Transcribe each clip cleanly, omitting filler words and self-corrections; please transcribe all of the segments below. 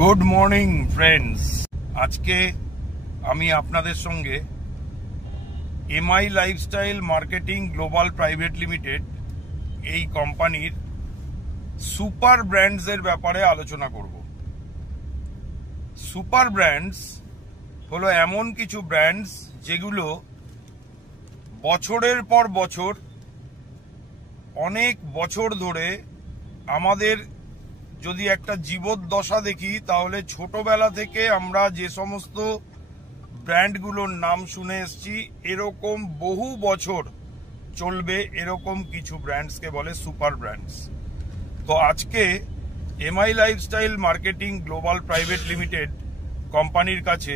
Good morning friends. আজকে আমি আপনাদের সঙ্গে MI lifestyle marketing global private limited এই কোম্পানির সুপার ব্র্যান্ডসের ব্যাপারে আলোচনা করব। সুপার ব্র্যান্ডস হলো এমন কিছু ব্র্যান্ডস যেগুলো বছরের পর বছর অনেক বছর ধরে আমাদের যদি একটা জীবদ্দশা দেখি তাহলে ছোটবেলা থেকে আমরা যে সমস্ত ব্র্যান্ডগুলোর নাম শুনে এসেছি এরকম বহু বছর চলবে এরকম কিছু ব্র্যান্ডসকে বলে সুপার ব্র্যান্ডস। তো আজকে MI lifestyle marketing global private limited কোম্পানির কাছে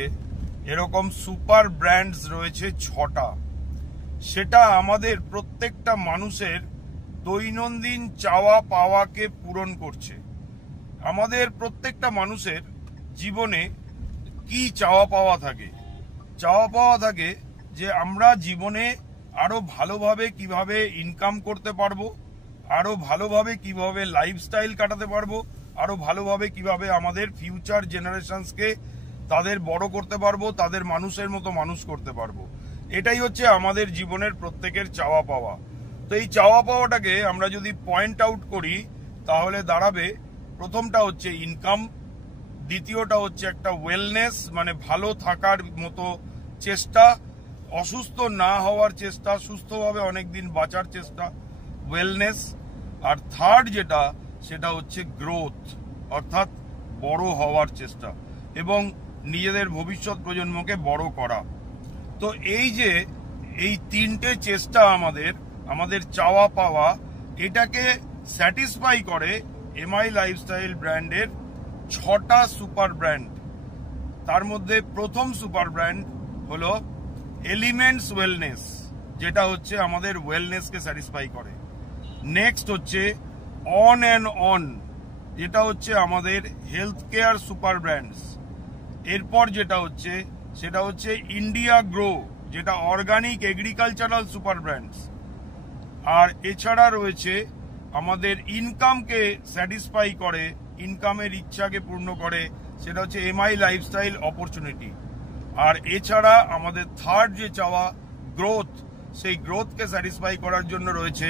এরকম সুপার ব্র্যান্ডস রয়েছে 6টা। সেটা আমাদের প্রত্যেকটা মানুষের দৈনন্দিন চাওয়া পাওয়াকে পূরণ করছে। আমাদের প্রত্যেকটা মানুষের জীবনে কি চাওয়া পাওয়া থাকে? চাওয়া পাওয়া থাকে যে আমরা জীবনে আরো ভালোভাবে কিভাবে ইনকাম করতে পারবো, আরো ভালোভাবে কিভাবে লাইফস্টাইল কাটাতে পারবো, আরো ভালোভাবে কিভাবে আমাদের ফিউচার জেনারেশনসকে তাদের বড় করতে পারবো, তাদের মানুষের মতো মানুষ করতে পারবো। এটাই হচ্ছে আমাদের জীবনের প্রত্যেকের চাওয়া পাওয়া। তো এই চাওয়া পাওয়াটাকে আমরা যদি পয়েন্ট আউট করি তাহলে দাঁড়াবে, প্রথমটা হচ্ছে ইনকাম, দ্বিতীয়টা হচ্ছে একটা ওয়েলনেস মানে ভালো থাকার মতো চেষ্টা, অসুস্থ না হওয়ার চেষ্টা, সুস্থভাবে অনেকদিন বাঁচার চেষ্টা, ওয়েলনেস। আর থার্ড যেটা সেটা হচ্ছে গ্রোথ, অর্থাৎ বড় হওয়ার চেষ্টা এবং নিজেদের ভবিষ্যৎ প্রজন্মকে বড় করা। তো এই যে এই তিনটে চেষ্টা আমাদের চাওয়া পাওয়া, এটাকে স্যাটিসফাই করে এমআই লাইফস্টাইল ব্র্যান্ডের 6টা সুপার ব্র্যান্ড। তার মধ্যে প্রথম সুপার ব্র্যান্ড হলো এলিমেন্টস ওয়েলনেস, যেটা হচ্ছে আমাদের ওয়েলনেসকে স্যাটিসফাই করে। নেক্সট হচ্ছে অন অ্যান্ড অন, যেটা হচ্ছে আমাদের হেলথ কেয়ার সুপার ব্র্যান্ডস। এরপর যেটা হচ্ছে সেটা হচ্ছে ইন্ডিয়া গ্রো, যেটা অর্গানিক এগ্রিকালচারাল সুপার ব্র্যান্ডস। আর এছাড়া রয়েছে আমাদের ইনকামকে স্যাটিসফাই করে, ইনকামের ইচ্ছাকে পূর্ণ করে, সেটা হচ্ছে এমআই লাইফস্টাইল অপরচুনিটি। আর এছাড়া আমাদের থার্ড যে চাওয়া গ্রোথ, সেই গ্রোথকে স্যাটিসফাই করার জন্য রয়েছে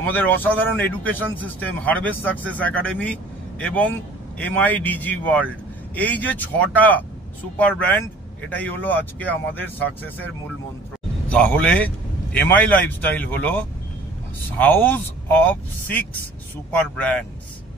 আমাদের অসাধারণ education system harvest success academy এবং এমআই ডিজি ওয়ার্ল্ড। এই যে 6টা সুপার ব্র্যান্ড, এটাই হলো আজকে আমাদের সাকসেসের মূল মন্ত্র। তাহলে এমআই লাইফস্টাইল হলো হাউস অফ 6 সুপার ব্র্যান্ডস।